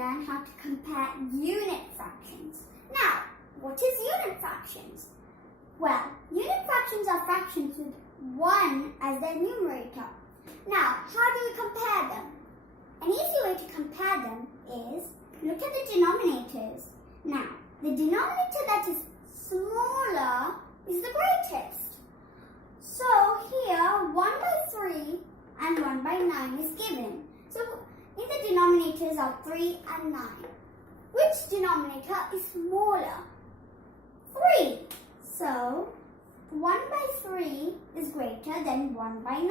learn how to compare unit fractions. Now, what is unit fractions? Well, unit fractions are fractions with 1 as their numerator. Now, how do we compare them? An easy way to compare them is look at the denominators. Now, the denominator that is smaller is the greatest. So here 1 by 3 and 1 by 9 is given. So in the denominators are 3 and 9. Which denominator is smaller? 3. So 1 by 3 is greater than 1 by 9.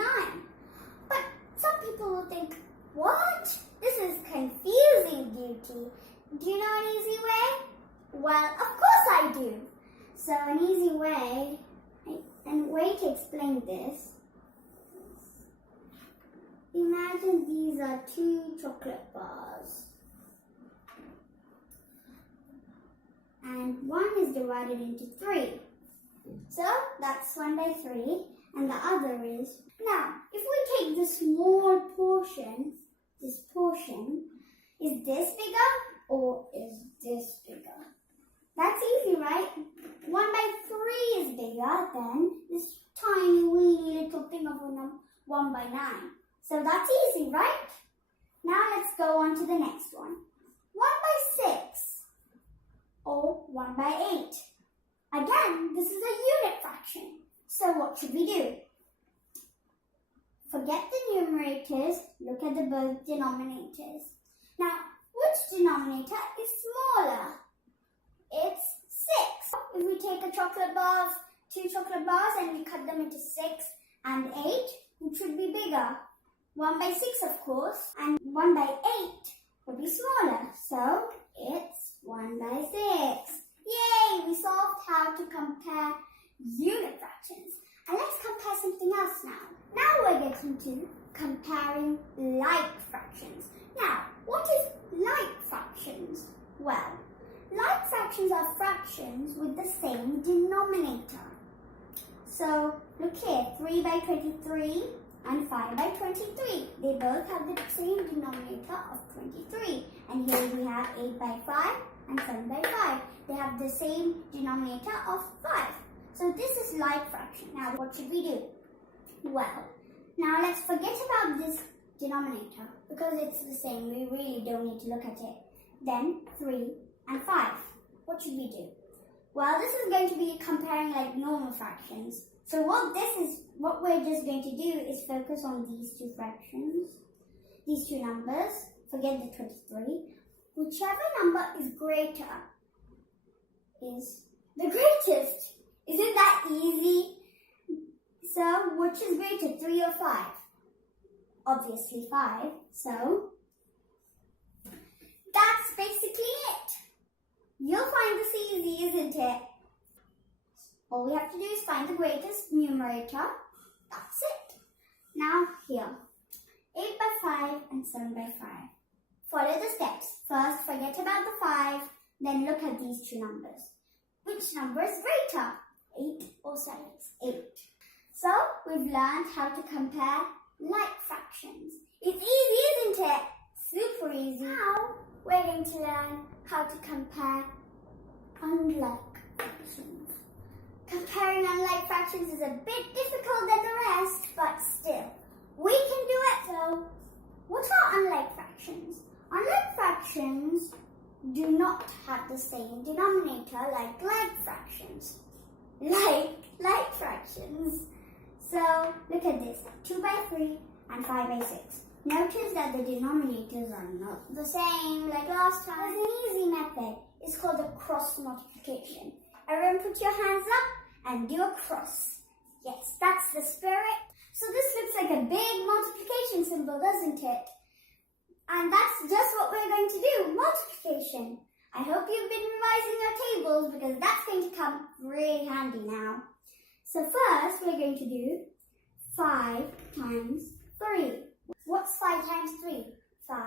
But some people will think, what? This is confusing, Dyuti. Do you know an easy way? Well, of course I do. So an easy way, and way to explain this, imagine these are 2 chocolate bars. And one is divided into 3. So that's 1 by 3, and the other is... Now, if we take the small portion, this portion, is this bigger or is this bigger? That's easy, right? 1 by 3 is bigger than this tiny, weeny little thing of 1 by 9. So that's easy, right? Now let's go on to the next one. 1 by 6 or 1 by 8. Again, this is a unit fraction. So what should we do? Forget the numerators, look at the both denominators. Now, which denominator is smaller? It's 6. If we take a chocolate bars, 2 chocolate bars, and we cut them into 6 and 8, it should be bigger. 1 by 6, of course, and 1 by 8 would be smaller. So, it's 1 by 6. Yay! We solved how to compare unit fractions. And let's compare something else now. Now we're getting to comparing like fractions. Now, what is like fractions? Well, like fractions are fractions with the same denominator. So, look here, 3 by 23 and 5 by 23. They both have the same denominator of 23. And here we have 8 by 5 and 7 by 5. They have the same denominator of 5. So this is like fraction. Now what should we do? Well, now let's forget about this denominator because it's the same. We really don't need to look at it. Then 3 and 5. What should we do? Well, this is going to be comparing like normal fractions. So what we're just going to do is focus on these 2 fractions, these 2 numbers. Forget the 23. Whichever number is greater is the greatest. Isn't that easy? So, which is greater, 3 or 5? Obviously 5. So, that's basically it. You'll find this easy, isn't it? All we have to do is find the greatest numerator. That's it. Now, here. 8 by 5 and 7 by 5. Follow the steps. First, forget about the 5. Then look at these 2 numbers. Which number is greater? 8 or 7? 8. So, we've learned how to compare like fractions. It's easy, isn't it? Super easy. Now, we're going to learn how to compare unlike fractions. Comparing unlike fractions is a bit difficult than the rest, but still, we can do it. So, what are unlike fractions? Unlike fractions do not have the same denominator like fractions. Like fractions. So, look at this. 2 by 3 and 5 by 6. Notice that the denominators are not the same like last time. There's an easy method. It's called a cross multiplication. Everyone put your hands up and do a cross. Yes, that's the spirit. So this looks like a big multiplication symbol, doesn't it? And that's just what we're going to do, multiplication. I hope you've been revising your tables because that's going to come really handy now. So first, we're going to do 5 times 3. What's 5 times 3? 5,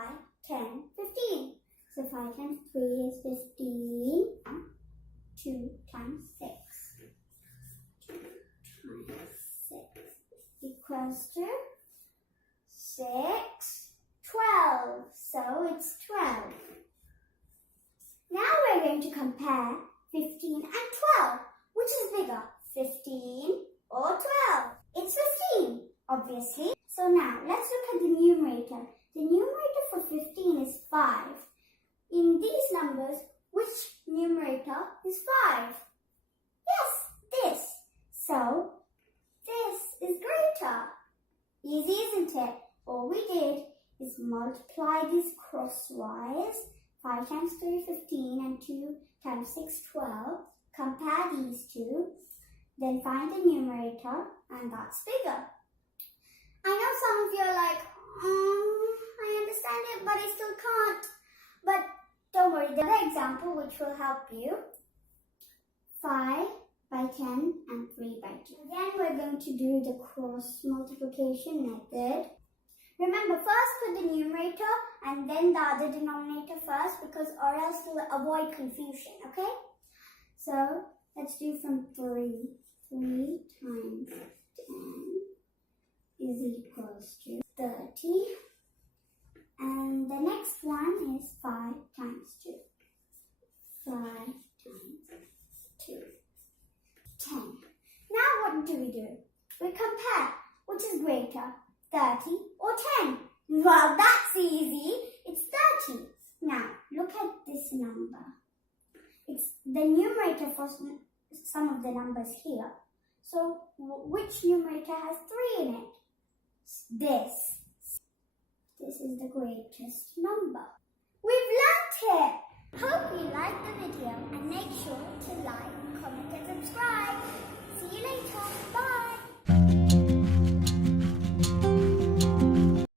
10, 15. So 5 times 3 is 15. 2 times 6. 2 times 6 equals to 6, 12. So it's 12. we're going to compare 15 and 12. Which is bigger, 15 or 12? It's 15, obviously. So now, let's look at the numerator. The numerator for 15 is 5. In these numbers, which numerator is 5? Yes, this. So, this is greater. Easy, isn't it? All we did is multiply these crosswise. 5 times 3, 15, and 2 times 6, 12. Compare these two. Then find the numerator, and that's bigger. I know some of you are like, I understand it, but I still can't. But don't worry, there's another example which will help you. 5 by 10 and 3 by 2. Again, we're going to do the cross multiplication method. Remember, first put the numerator and then the other denominator first, because or else you'll avoid confusion, okay? So, let's do from 3. 3 times 10 is equals to 30. And the next one is 5 times 2. 5 times 2. 10. Now what do? We compare. Which is greater, 30 or 10? Well, that's easy. It's 30. Now, look at this number. It's the numerator for some of the numbers here. So, which numerator has 3 in it? This. This is the greatest number.